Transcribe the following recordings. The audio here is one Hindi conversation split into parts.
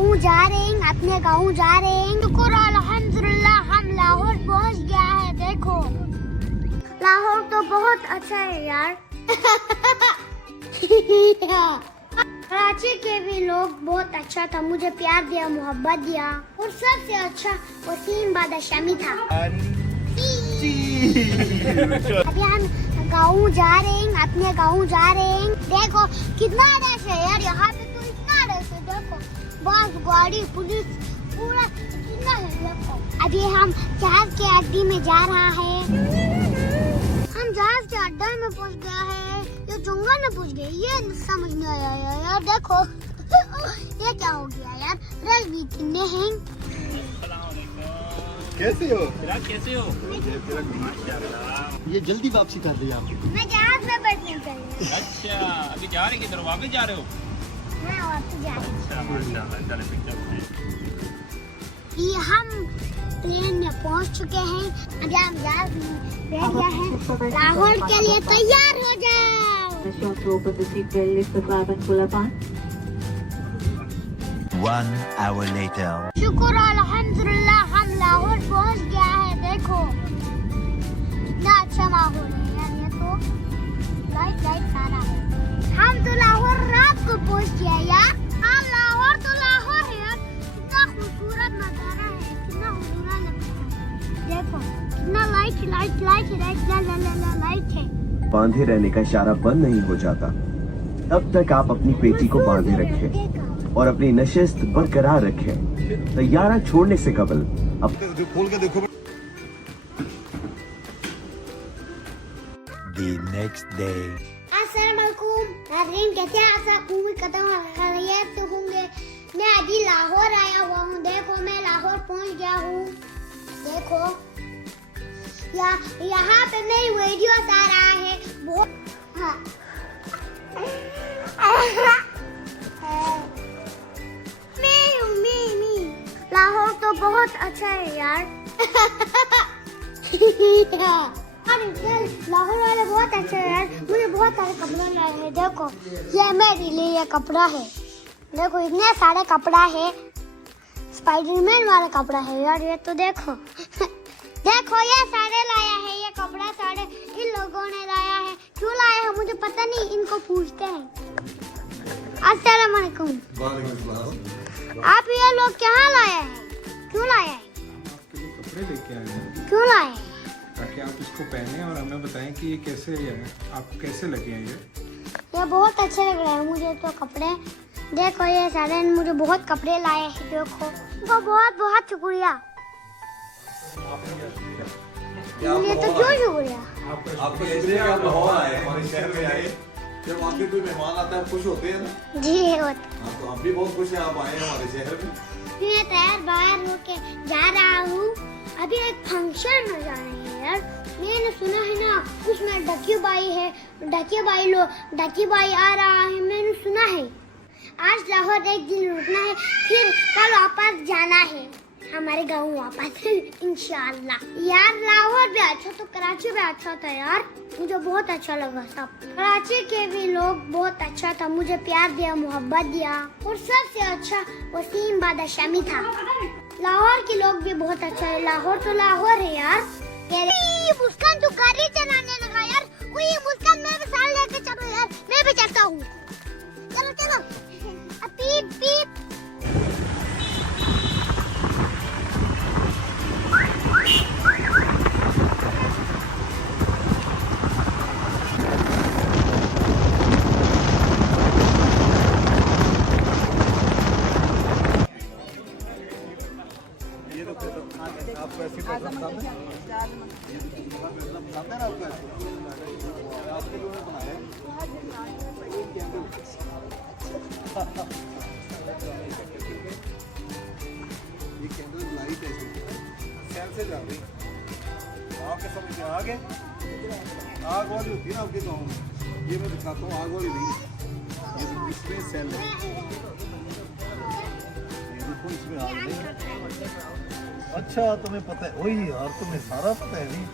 गाँव जा रहे हैं, अपने गाँव जा रहे हैं। शुक्र अल्हम्दुलिल्लाह हम लाहौर पहुंच गया है। देखो लाहौर तो बहुत अच्छा है यार। कराची के भी लोग बहुत अच्छा था, मुझे प्यार दिया, मोहब्बत दिया, और सबसे अच्छा वसीम बादशामी था। अभी हम गाँव जा रहे हैं, अपने गाँव जा रहे हैं। देखो कितना रश है यार, यहाँ पे तो इतना रश है। देखो बस, गाड़ी, पुलिस, पूरा कितना है। देखो अभी हम जहाज के अड्डे में जा रहा है। हम जहाज के अड्डे में पहुँच गया है, ये जंगल में पहुँच गए। ये समझ नहीं आया यार। देखो ये क्या हो गया यार, रश भी कितने हैं। कैसे हो? कैसे हो? ये जल्दी वापसी कर दिया आपने। मैं जहाज में बैठने चली। अच्छा, अभी जा रहे किधर? वापस जा रहे हो? हाँ वापस जा रहे हैं। अच्छा, माशाल्लाह, चले फिर चलते हैं। ये हम प्लेन में पहुंच चुके हैं। अभी हम जहाज में बैठ गए हैं। लाहौर के लिए तैयार हो जाओ। The short rope of the seatbelt lift the flap and pull up on. 1 hour later. शुक्र अल्हम्दुलिल्लाह हम लाहौर पहुंच गया है। देखो कितना अच्छा माहौल है यार। ये तो लाइट सारा है। हम तो लाहौर रात को पहुंच गया यार। हाँ लाहौर तो लाहौर है यार। कितना खूबसूरत नजारा है, कितना खूबसूरत लगता है। देखो कितना लाइट है। बांधे रहने का इशारा बंद नहीं हो जाता, तब तक आप अपनी पेटी को बांधे रखें और अपनी नशिस्त बरकरार रखें। तैयारा छोड़ने से कबल अब खोल के देखो। The next day. अस्सलामुअलैकुम नाज़रीन, कैसे हैं आप सब? उम्मीद करता हूँ खैरियत से होंगे। मैं अभी लाहौर आया हुआ हूँ। देखो मैं लाहौर पहुँच गया हूँ। देखो यहाँ पे मेरी वीडियोस आ रहा है बहुत। हाँ। मैं लाहौर तो बहुत अच्छा है यार। लाहौर वाले बहुत अच्छे हैं यार। मुझे बहुत सारे कपड़े लाए हैं। देखो ये मेरे लिए ये कपड़ा है। देखो इतने सारे कपड़ा है, स्पाइडरमैन वाला कपड़ा है यार। ये तो देखो देखो ये सारे लाया है, ये कपड़ा सारे इन लोगों ने लाया है। क्यों लाया है मुझे पता नहीं, इनको पूछते हैं। अस्सलाम वालेकुम। आप ये लोग कहाँ लाए हैं? क्यों लाए हैं? आपके लिए कपड़े लेके आए हैं क्यों लाए हैं? ताकि आप इसको पहने और हमें बताएं कि ये कैसे है, आपको कैसे लगे हैं ये बहुत अच्छे लग रहे हैं मुझे तो कपड़े। देखो ये सारे मुझे बहुत कपड़े लाए हैं। देखो वो बहुत बहुत शुक्रिया। ये तो क्यों शुक्रिया? आपको इसलिए आप लाहौर आए, हमारे शहर में आए। जब आपके कोई मेहमान आता है खुश होते हैं ना? जी होता। हाँ, तो हम भी बहुत खुश हैं आप आए हैं हमारे शहर में। मैं तैयार बाहर होके जा रहा हूँ। अभी एक फंक्शन में जा रहे हैं यार। मैंने सुना है ना उसमें डकिया बाई है, डकिया बाई आ रहा है, मैंने सुना है। आज लाहौर एक दिन रुकना है, फिर कल वापस जाना है हमारे गाँव वापस इंशाल्लाह। यार लाहौर भी अच्छा तो कराची भी अच्छा था यार। मुझे बहुत अच्छा लगा सब। कराची के भी लोग बहुत अच्छा था, मुझे प्यार दिया, मोहब्बत दिया, और सबसे अच्छा वसीम बादशामी था। लाहौर के लोग भी बहुत अच्छा है। लाहौर तो लाहौर है यार। मुस्कान तो गाड़ी चलाने लगा यार। वही मुस्कान मैं भी साथ लेके चलो यार, मैं भी चलता हूँ। चलो पीप पीप। आपको ऐसी पसंद है ना? आपके लोगों ने बनाया ये कैंडल लाइट है, सेल से जा रही। आपके समझ में आ गए? आग वाली होती है ना आपके गाँव में, ये मैं दिखाता हूँ। आग वाली नहीं, ये इसमें सेल है। ये देखो इसमें आग नहीं। अच्छा तुम्हें पता है? वही यार तुम्हें सारा पता है नहीं?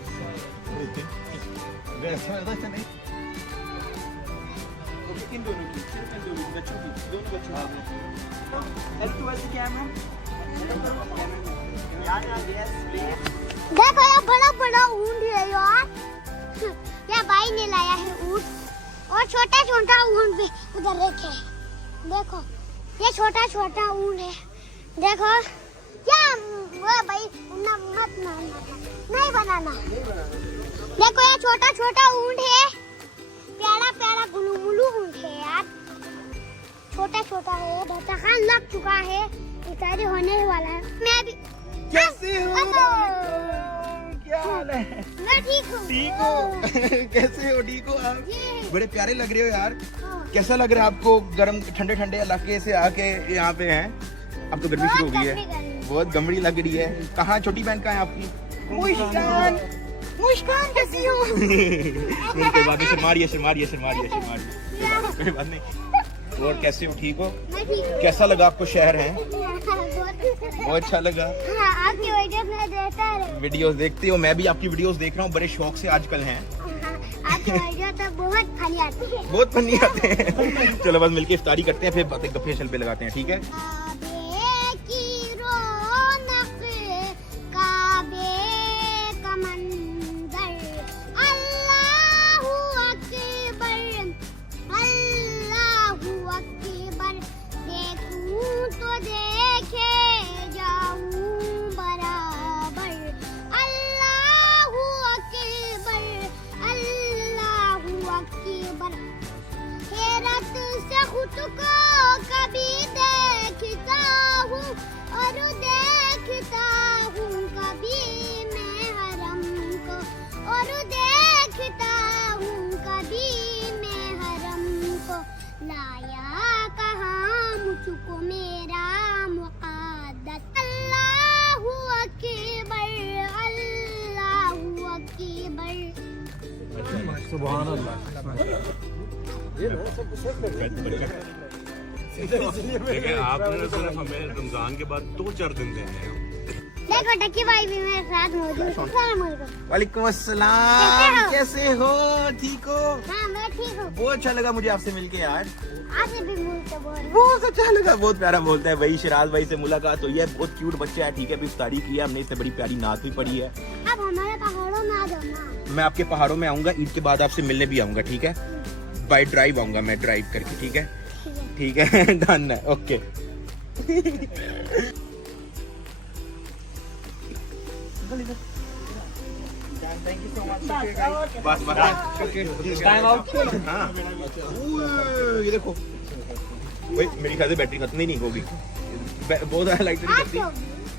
वैसा नहीं। इन दोनों की, सिर्फ इन दोनों बच्चों की, दोनों बच्चों की। देखो ये बड़ा बड़ा ऊंट है यार, ये भाई ने लाया है ऊंट, और छोटा छोटा ऊंट भी उधर रखे है। देखो ये छोटा छोटा ऊंट है, देखो क्या वो भाई ना मत मारना, नहीं बनाना। देखो ये छोटा छोटा ऊंट है, प्यारा प्यारा गुलू गुलू ऊंट है यार, छोटा छोटा है, दस्तरखान लग चुका है, इफ्तारी होने वाला है। मैं भी कैसे हो? क्या हाल है? मैं ठीक हूँ। ठीक हो? कैसे हो? ठीक हो आप? जी। बड़े प्यारे लग रहे हो यार। हाँ। कैसा लग रहा है आपको गर्म ठंडे ठंडे इलाके से आके यहाँ पे हैं? अब तो गर्मी शुरू हो गई है, बहुत गमड़ी लग रही है। कहाँ छोटी बहन कहाँ है आपकी? मुस्कान, मुस्कान कैसी हो? कोई बात नहीं, शर्मारिए शर्मारिए शर्मारिए शर्मारिए, कोई बात नहीं। और कैसे हो? ठीक हो? मैं ठीक हूँ। कैसा लगा आपको शहर है? बहुत अच्छा लगा। हाँ, आपकी वीडियो में देखता है। वीडियोस देखते हो? मैं भी आपकी वीडियोस देख रहा हूँ, बड़े शौक से आजकल हैं। आपकी वीडियो तो बहुत फनी आती है। बहुत फनी आते हैं। चलो बस मिलके इफ्तारी करते हैं, फिर बातें गप्पे शल्पे लगाते हैं, ठीक है? काबे की रौनक, काबे का मंजर, अल्लाहू अकबर, अल्लाहू अकबर, देखूं तो देखे जाऊं बराबर, अल्लाहू अकबर, अल्लाहू अकबर, हैरत से खुद को कभी देखता हूँ और देखता हूँ कभी मैं हरम को, और देखता हूँ कभी मैं हरम को, लाया कहाँ मुझको मेरा मुक़द्दस, अल्लाहू अकबर, अल्लाहू अकबर। देखिए आपने सिर्फ हमें रमजान के बाद 2-4 दिन देने हैं। देखो डक्की भाई भी मेरे साथ मौजूद है। अस्सलाम वालेकुम। वालेकुम अस्सलाम, कैसे हो? ठीक हो? हाँ मैं ठीक हूँ। बहुत अच्छा लगा मुझे आपसे मिलके यार, आपसे भी मिलते बहुत। बहुत अच्छा लगा, बहुत प्यारा बोलता है भाई। शिराज भाई से मुलाकात हुई है, बहुत क्यूट बच्चा है, ठीक है? अभी इफ्तारी की है हमने, इससे बड़ी प्यारी नात भी पढ़ी है। अब हमारे पहाड़ों में आ जाओ ना। मैं आपके पहाड़ों में आऊंगा, ईद के बाद आपसे मिलने भी आऊंगा, ठीक है? बाय ड्राइव आऊंगा मैं, ड्राइव करके, ठीक है? ठीक है, डन है, ओके। बस बस हाँ। ये देखो भाई, मेरी ख्याल से बैटरी खत्म ही नहीं होगी, बहुत ज़्यादा लाइट नहीं करती,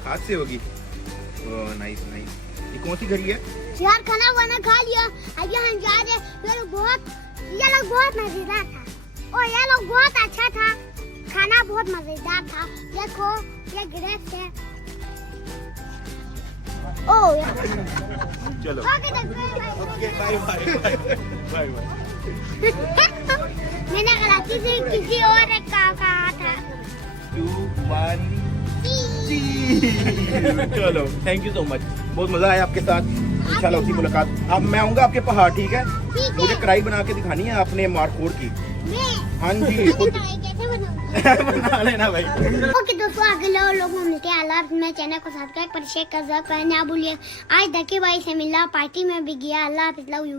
हाथ से होगी। Oh nice nice. ये कौन सी घड़ी है? यार खाना वाना खा लिया, अभी हम जा रहे। ये लोग बहुत मजेदार था, और ये लोग बहुत अच्छा था, खाना बहुत मजेदार था। देखो ये ग्रेप्स है। ओह चलो ओके बाय बाय बाय। मैंने गलती से किसी और एक का कहा था। 2 1 चलो थैंक यू सो मच, बहुत मजा आया आपके साथ। इंशाल्लाह उसी मुलाकात। अब मैं आऊंगा आपके पहाड़, ठीक है? मुझे कढ़ाई बना के दिखानी है आपने मारखोड़ की। हाँ जी खुद बना लेना भाई। ओके दोस्तों, अगले लोगों में मिलते हैं। अल्लाह हाफ़िज़। मेरे चैनल को सब्सक्राइब कर शेयर कर ना भूलिए। आज डक्की भाई से मिला, पार्टी में भी गया। अल्लाह हाफ़िज़, लव यू।